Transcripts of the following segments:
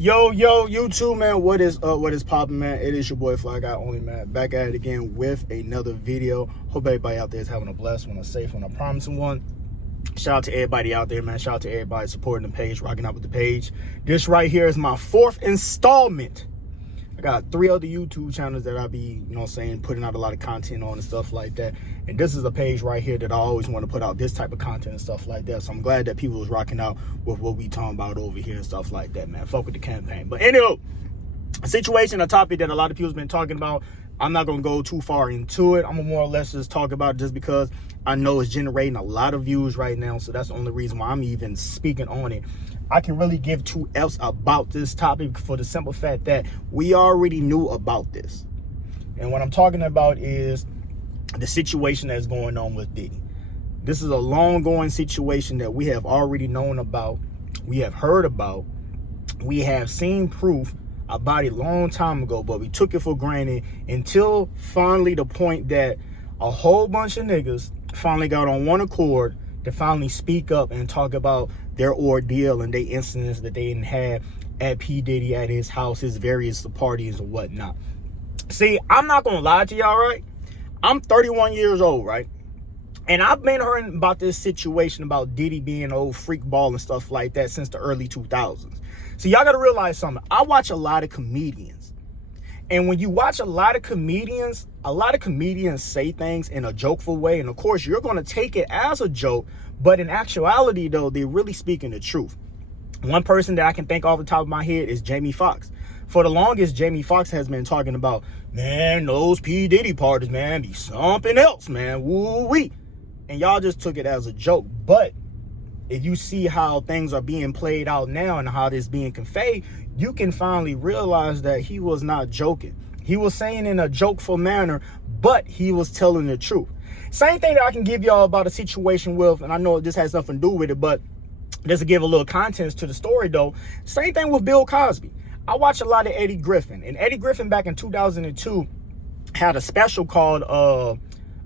Yo, YouTube, man, what is up? What is poppin', man? It is your boy Fly Guy Only, man. Back at it again with another video. Hope everybody out there is having a blessed one, a safe one, a promising one. Shout out to everybody out there, man. Shout out to everybody supporting the page, rocking out with the page. This right here is my 4th installment. I got 3 other YouTube channels that I be, putting out a lot of content on and stuff like that. And this is a page right here that I always want to put out this type of content and stuff like that. So I'm glad that people was rocking out with what we talking about over here and stuff like that, man. Fuck with the campaign. But anyway, a situation, a topic that a lot of people's been talking about. I'm not going to go too far into it. I'm going to more or less just talk about it just because I know it's generating a lot of views right now. So that's the only reason why I'm even speaking on it. I can really give 2 F's about this topic for the simple fact that we already knew about this. And what I'm talking about is the situation that's going on with Diddy. This is a long-going situation that we have already known about. We have heard about. We have seen proof about it a long time ago, but we took it for granted until finally the point that a whole bunch of niggas finally got on one accord to finally speak up and talk about their ordeal and their incidents that they didn't have at P. Diddy, at his house, his various parties and whatnot. See, I'm not going to lie to y'all, right? I'm 31 years old, right? And I've been hearing about this situation about Diddy being an old freak ball and stuff like that since the early 2000s. So y'all got to realize something. I watch a lot of comedians. And when you watch a lot of comedians say things in a jokeful way. And of course, you're going to take it as a joke. But in actuality, though, they're really speaking the truth. One person that I can think off the top of my head is Jamie Foxx. For the longest, Jamie Foxx has been talking about, man, those P. Diddy parties, man, be something else, man. Woo-wee. And y'all just took it as a joke. But if you see how things are being played out now and how this being conveyed, you can finally realize that he was not joking. He was saying in a jokeful manner, but he was telling the truth. Same thing that I can give y'all about a situation with, and I know this has nothing to do with it, but just to give a little context to the story, though, same thing with Bill Cosby. I watch a lot of Eddie Griffin, and Eddie Griffin back in 2002 had a special called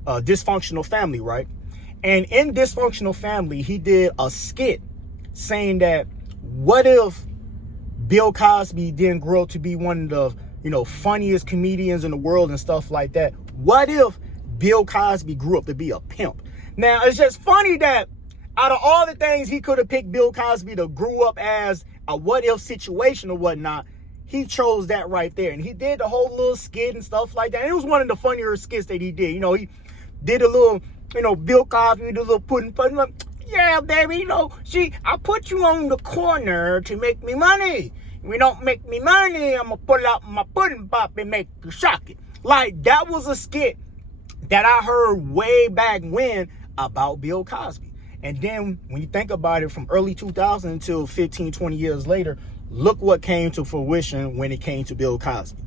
Dysfunctional Family, right? And in Dysfunctional Family, he did a skit saying that what if Bill Cosby didn't grow up to be one of the, funniest comedians in the world and stuff like that? What if Bill Cosby grew up to be a pimp? Now, it's just funny that out of all the things he could have picked Bill Cosby to grow up as a what if situation or whatnot, he chose that right there. And he did the whole little skit and stuff like that. And it was one of the funnier skits that he did. He did a little, Bill Cosby, the little pudding, like, yeah, baby, I put you on the corner to make me money. If you don't make me money, I'm going to pull out my pudding pop and make you shock it. Like, that was a skit that I heard way back when about Bill Cosby. And then when you think about it, from early 2000 until 15, 20 years later, look what came to fruition when it came to Bill Cosby.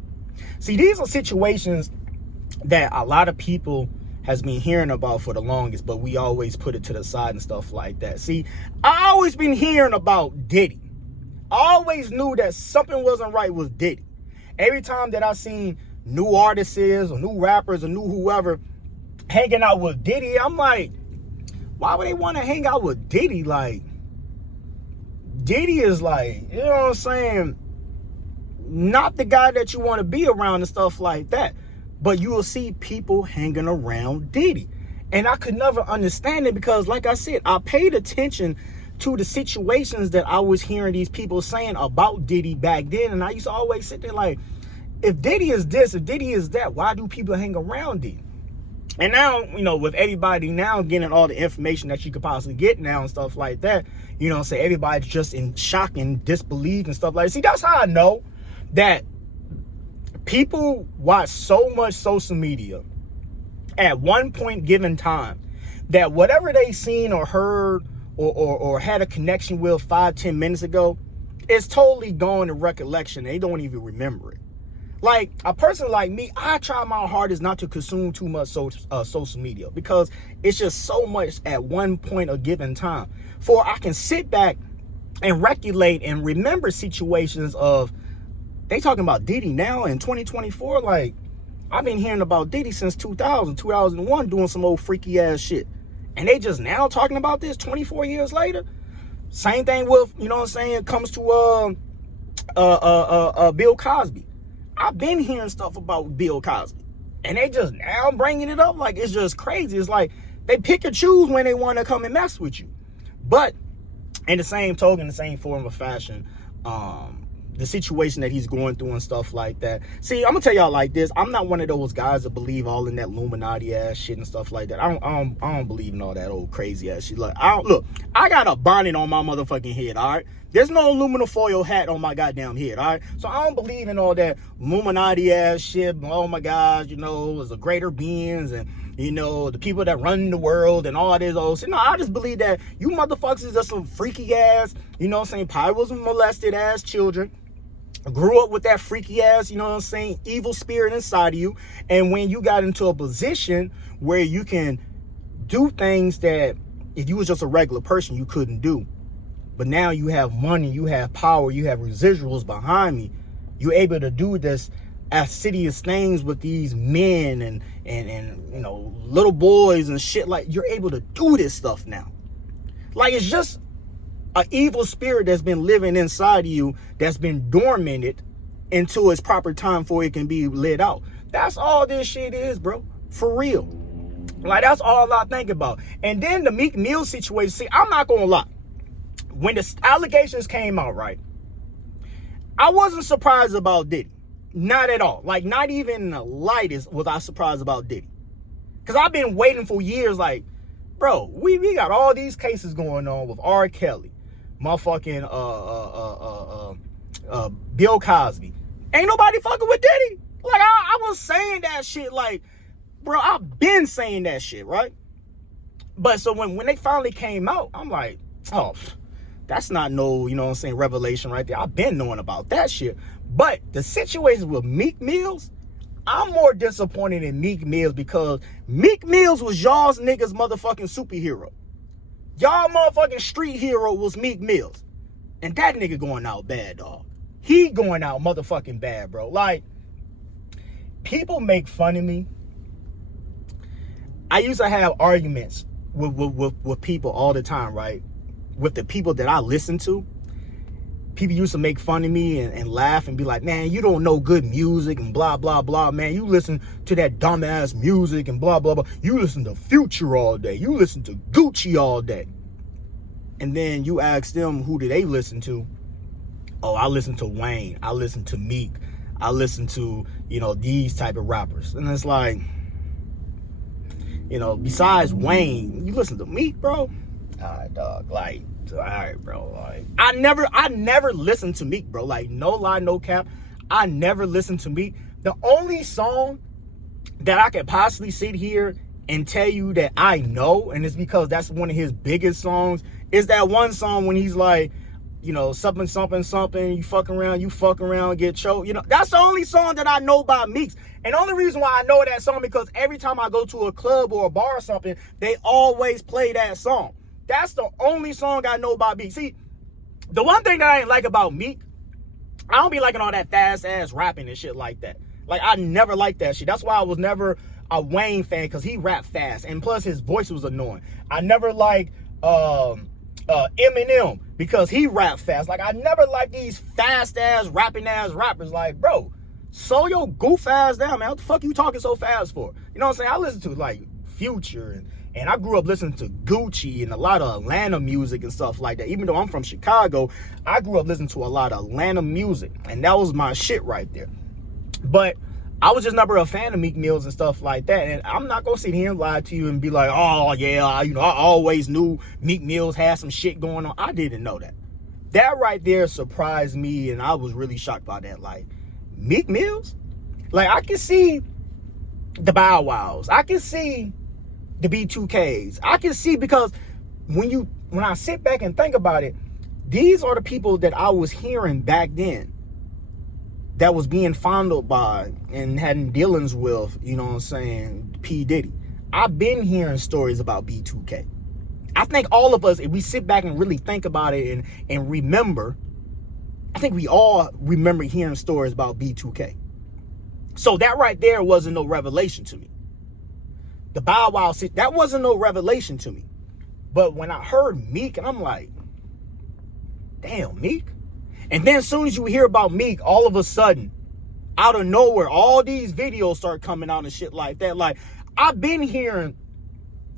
See, these are situations that a lot of people has been hearing about for the longest, but we always put it to the side and stuff like that. See, I always been hearing about Diddy. I always knew that something wasn't right with Diddy. Every time that I seen new artists or new rappers or new whoever hanging out with Diddy, I'm like, why would they want to hang out with Diddy? Like, Diddy is like, you know what I'm saying, not the guy that you want to be around and stuff like that. But you will see people hanging around Diddy. And I could never understand it because, like I said, I paid attention to the situations that I was hearing these people saying about Diddy back then. And I used to always sit there like, if Diddy is this, if Diddy is that, why do people hang around Diddy? And now, with everybody now getting all the information that you could possibly get now and stuff like that, everybody's just in shock and disbelief and stuff like that. See, that's how I know that people watch so much social media at one point given time that whatever they seen or heard or had a connection with 5-10 minutes ago, it's totally gone in recollection. They don't even remember it. Like, a person like me, I try my hardest not to consume too much social media because it's just so much at one point of given time. For I can sit back and regulate and remember situations of, they talking about Diddy now in 2024. Like, I've been hearing about Diddy since 2001 doing some old freaky ass shit. And they just now talking about this 24 years later. Same thing with, comes to Bill Cosby. I've been hearing stuff about Bill Cosby, and they just now bringing it up like it's just crazy. It's like they pick and choose when they want to come and mess with you. But in the same token, the same form of fashion, the situation that he's going through and stuff like that. See, I'm gonna tell y'all like this. I'm not one of those guys that believe all in that Illuminati ass shit and stuff like that. I don't believe in all that old crazy ass shit. Look, I got a bonnet on my motherfucking head, all right? There's no aluminum foil hat on my goddamn head, all right? So I don't believe in all that Illuminati ass shit. Oh my God, there's the greater beings and the people that run the world and all this old shit. No, I just believe that you motherfuckers is just some freaky ass, probably was molested ass children. Grew up with that freaky ass, evil spirit inside of you. And when you got into a position where you can do things that if you was just a regular person, you couldn't do. But now you have money, you have power, you have residuals behind me. You're able to do this assiduous things with these men and little boys and shit. Like, you're able to do this stuff now. Like, it's just an evil spirit that's been living inside of you, that's been dormanted until it's proper time for it can be let out. That's all this shit is, bro. For real. Like, that's all I think about. And then the Meek Mill situation. See, I'm not gonna lie. When the allegations came out, right, I wasn't surprised about Diddy. Not at all. Like, not even the lightest was I surprised about Diddy. Because I've been waiting for years, like, bro, we got all these cases going on with R. Kelly, motherfucking Bill Cosby. Ain't nobody fucking with Diddy. Like, I was saying that shit, like, bro, I've been saying that shit, right? But so when they finally came out, I'm like, oh, that's not no, revelation right there. I've been knowing about that shit. But the situation with Meek Mills, I'm more disappointed in Meek Mills because Meek Mills was y'all's niggas motherfucking superhero. Y'all motherfucking street hero was Meek Mills. And that nigga going out bad, dog. He going out motherfucking bad, bro. Like, people make fun of me. I used to have arguments with people all the time, right? With the people that I listen to. People used to make fun of me and laugh and be like, man, you don't know good music and blah, blah, blah. Man, you listen to that dumbass music and blah, blah, blah. You listen to Future all day. You listen to Gucci all day. And then you ask them, who do they listen to? Oh, I listen to Wayne. I listen to Meek. I listen to, these type of rappers. And it's like, besides Wayne, you listen to Meek, bro? All right, dog. Like, all right, bro. Like, I never listened to Meek, bro. Like, no lie, no cap. I never listened to Meek. The only song that I could possibly sit here and tell you that I know, and it's because that's one of his biggest songs, is that one song when he's like, something, something, something, you fuck around, get choked. That's the only song that I know by Meeks. And the only reason why I know that song because every time I go to a club or a bar or something, they always play that song. That's the only song I know by Meek. See, the one thing that I ain't like about Meek, I don't be liking all that fast ass rapping and shit like that. Like, I never liked that shit. That's why I was never a Wayne fan, because he rapped fast. And plus, his voice was annoying. I never liked Eminem because he rapped fast. Like, I never liked these fast ass rapping ass rappers. Like, bro, slow your goof ass down, man. What the fuck you talking so fast for? You know what I'm saying? I listen to, like, Future and I grew up listening to Gucci and a lot of Atlanta music and stuff like that. Even though I'm from Chicago, I grew up listening to a lot of Atlanta music. And that was my shit right there. But I was just never a fan of Meek Mills and stuff like that. And I'm not going to sit here and lie to you and be like, oh, yeah, I always knew Meek Mills had some shit going on. I didn't know that. That right there surprised me, and I was really shocked by that. Like, Meek Mills? Like, I can see the Bow Wows. I can see the B2Ks. I can see, because when I sit back and think about it, these are the people that I was hearing back then that was being fondled by and having dealings with, P. Diddy. I've been hearing stories about B2K. I think all of us, if we sit back and really think about it and remember, I think we all remember hearing stories about B2K. So that right there wasn't no revelation to me. The Bow Wow, that wasn't no revelation to me. But when I heard Meek, and I'm like, damn, Meek? And then as soon as you hear about Meek, all of a sudden, out of nowhere, all these videos start coming out and shit like that. Like, I've been hearing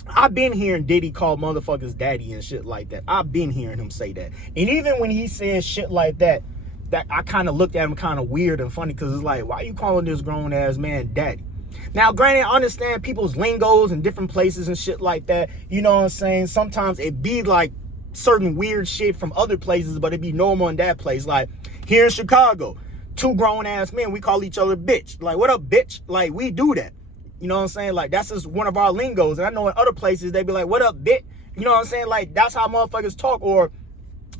Diddy call motherfuckers daddy and shit like that. I've been hearing him say that. And even when he says shit like that, I kind of looked at him kind of weird and funny, because it's like, why are you calling this grown ass man daddy? Now, granted, I understand people's lingos in different places and shit like that. You know what I'm saying? Sometimes it be like certain weird shit from other places, but it be normal in that place. Like here in Chicago, two grown ass men, we call each other bitch. Like, what up, bitch? Like, we do that. You know what I'm saying? Like, that's just one of our lingos. And I know in other places, they be like, what up, bitch? You know what I'm saying? Like, that's how motherfuckers talk. Or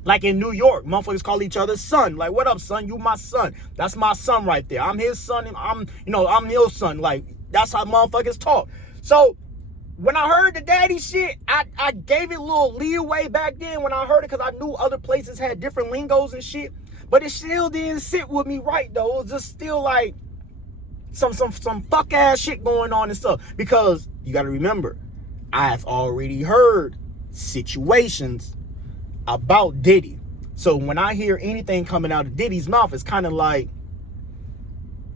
like in New York, motherfuckers call each other son. Like, what up, son? You my son. That's my son right there. I'm his son. And I'm your son. Like, that's how motherfuckers talk. So when I heard the daddy shit, I gave it a little leeway back then when I heard it, because I knew other places had different lingos and shit. But it still didn't sit with me right, though. It was just still like some fuck ass shit going on and stuff. Because you got to remember, I've already heard situations about Diddy. So when I hear anything coming out of Diddy's mouth, it's kind of like,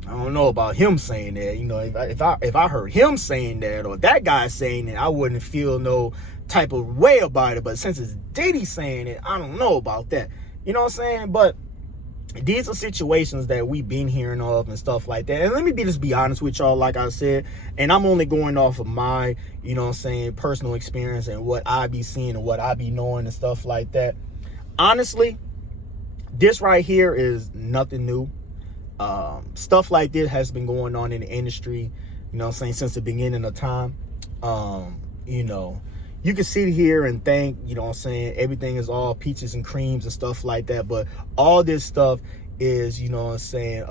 I don't know about him saying that. You know, if I heard him saying that, or that guy saying it, I wouldn't feel no type of way about it. But since it's Diddy saying it, I don't know about that. You know what I'm saying? But these are situations that we've been hearing of and stuff like that. And let me just be honest with y'all, like I said, and I'm only going off of my, you know what I'm saying, personal experience and what I be seeing and what I be knowing and stuff like that. Honestly, this right here is nothing new. Stuff like this has been going on in the industry, you know what I'm saying, since the beginning of time. You know, you can sit here and think, you know what I'm saying, everything is all peaches and creams and stuff like that, but all this stuff is, you know what I'm saying,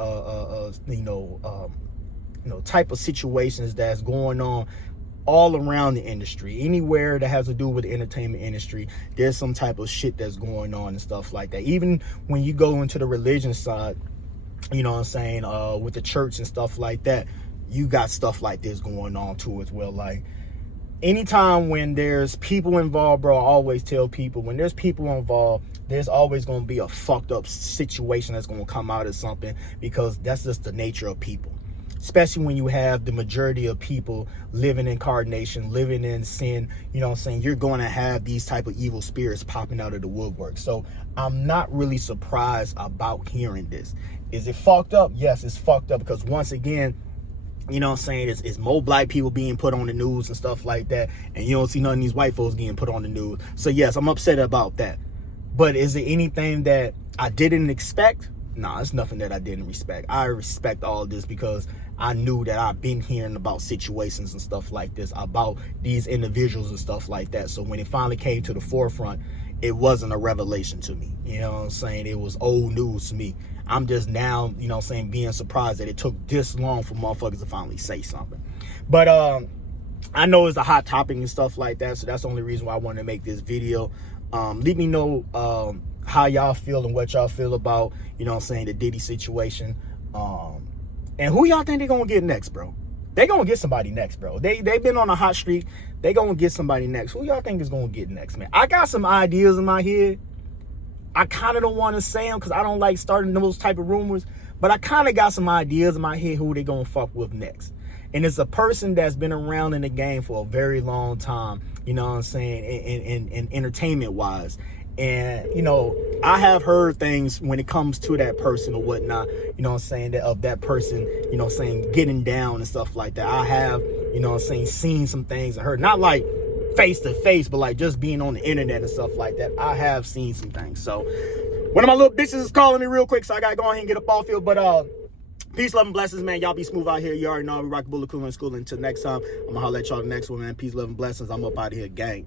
type of situations that's going on all around the industry. Anywhere that has to do with the entertainment industry, there's some type of shit that's going on and stuff like that. Even when you go into the religion side, you know what I'm saying, with the church and stuff like that, you got stuff like this going on too as well. Like, anytime when there's people involved, bro, I always tell people, when there's people involved, there's always going to be a fucked up situation that's going to come out of something, because that's just the nature of people. Especially when you have the majority of people living in incarnation, living in sin, you know what I'm saying? You're going to have these type of evil spirits popping out of the woodwork. So I'm not really surprised about hearing this. Is it fucked up? Yes, it's fucked up, because once again, you know what I'm saying, it's more black people being put on the news and stuff like that, and you don't see none of these white folks getting put on the news. So yes, I'm upset about that. But is it anything that I didn't expect? Nah, it's nothing that I didn't respect. I respect all this because I knew that I've been hearing about situations and stuff like this, about these individuals and stuff like that. So when it finally came to the forefront, it wasn't a revelation to me. You know what I'm saying? It was old news to me. I'm just now, you know what I'm saying, being surprised that it took this long for motherfuckers to finally say something. But I know it's a hot topic and stuff like that, so that's the only reason why I wanted to make this video. Let me know how y'all feel and what y'all feel about, you know what I'm saying, the Diddy situation. And who y'all think they're going to get next, bro? They going to get somebody next, bro. They've been on a hot streak. They going to get somebody next. Who y'all think is going to get next, man? I got some ideas in my head. I kind of don't want to say them because I don't like starting those type of rumors. But I kind of got some ideas in my head who they going to fuck with next. And it's a person that's been around in the game for a very long time, you know what I'm saying, in entertainment-wise. And, you know, I have heard things when it comes to that person or whatnot, you know what I'm saying, that of that person, you know what I'm saying, getting down and stuff like that. I have, you know what I'm saying, seen some things and heard, not like face to face, but like just being on the internet and stuff like that. I have seen some things. So one of my little bitches is calling me real quick, so I gotta go ahead and get up off here. But peace, love, and blessings, man. Y'all be smooth out here. You already know we rock Bullet Cool in school. Until next time, I'm gonna holler at y'all the next one, man. Peace, love, and blessings. I'm up out of here, gang.